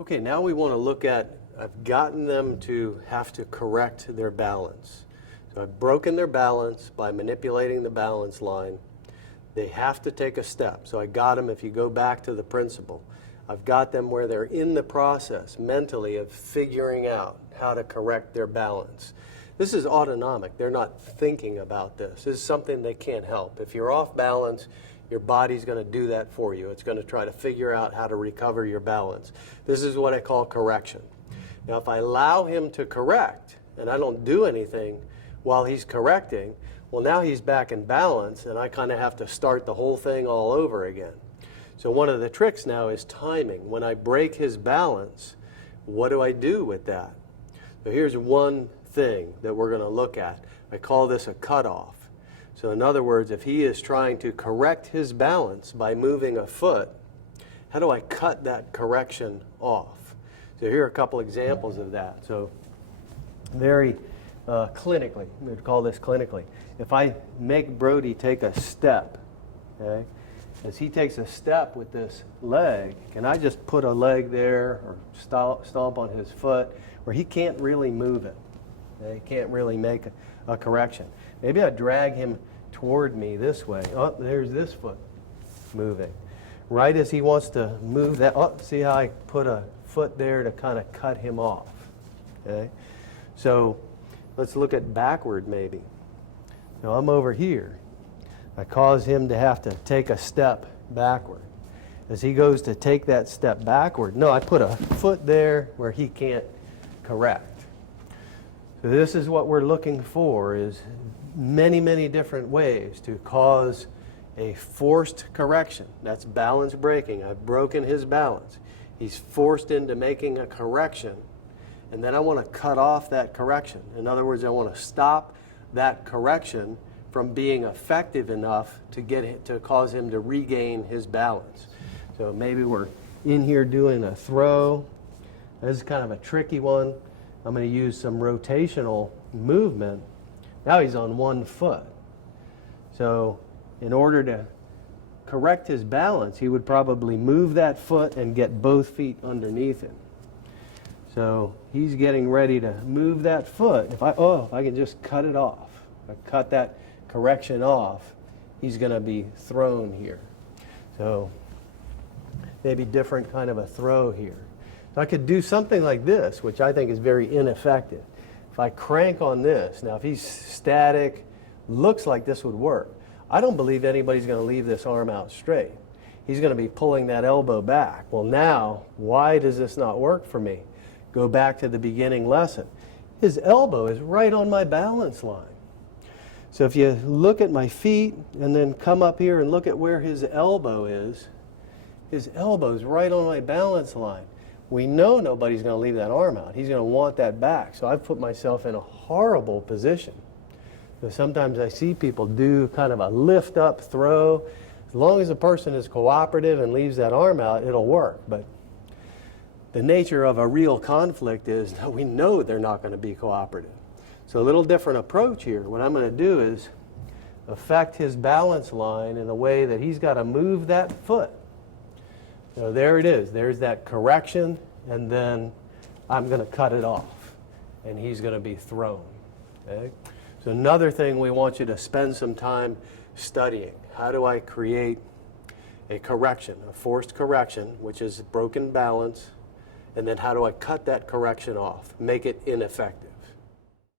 Okay, now we want to look at, I've gotten them to have to correct their balance. So I've broken their balance by manipulating the balance line. They have to take a step. So I got them, if you go back to the principle, I've got them where they're in the process mentally of figuring out how to correct their balance. This is autonomic. They're not thinking about this. This is something they can't help. If you're off balance, your body's going to do that for you. It's going to try to figure out how to recover your balance. This is what I call correction. Now, if I allow him to correct, and I don't do anything while he's correcting, well, now he's back in balance, and I kind of have to start the whole thing all over again. So one of the tricks now is timing. When I break his balance, what do I do with that? So here's one thing that we're going to look at. I call this a cutoff. So in other words, if he is trying to correct his balance by moving a foot, how do I cut that correction off? So here are a couple examples of that. So very clinically, we would call this clinically. If I make Brody take a step, okay, as he takes a step with this leg, can I just put a leg there or stomp on his foot where he can't really move it? Okay? He can't really make a correction. Maybe I drag him toward me this way. Oh, there's this foot moving. Right as he wants to move that, oh, see how I put a foot there to kind of cut him off. Okay? So let's look at backward maybe. Now I'm over here. I cause him to have to take a step backward. As he goes to take that step backward, no, I put a foot there where he can't correct. So this is what we're looking for, is many, many different ways to cause a forced correction. That's balance breaking. I've broken his balance. He's forced into making a correction, and then I want to cut off that correction. In other words, I want to stop that correction from being effective enough to cause him to regain his balance. So maybe we're in here doing a throw. This is kind of a tricky one. I'm going to use some rotational movement. Now he's on one foot. So in order to correct his balance, he would probably move that foot and get both feet underneath him. So he's getting ready to move that foot. If I can just cut it off, if I cut that correction off, he's going to be thrown here. So maybe different kind of a throw here. So I could do something like this, which I think is very ineffective. If I crank on this, now if he's static, looks like this would work. I don't believe anybody's going to leave this arm out straight. He's going to be pulling that elbow back. Well, now, why does this not work for me? Go back to the beginning lesson. His elbow is right on my balance line. So if you look at my feet and then come up here and look at where his elbow is right on my balance line. We know nobody's going to leave that arm out. He's going to want that back. So I've put myself in a horrible position. So sometimes I see people do kind of a lift up throw. As long as the person is cooperative and leaves that arm out, it'll work. But the nature of a real conflict is that we know they're not going to be cooperative. So a little different approach here. What I'm going to do is affect his balance line in a way that he's got to move that foot. So there it is. There's that correction, and then I'm going to cut it off, and he's going to be thrown. Okay? So another thing we want you to spend some time studying. How do I create a correction, a forced correction, which is broken balance, and then how do I cut that correction off, make it ineffective?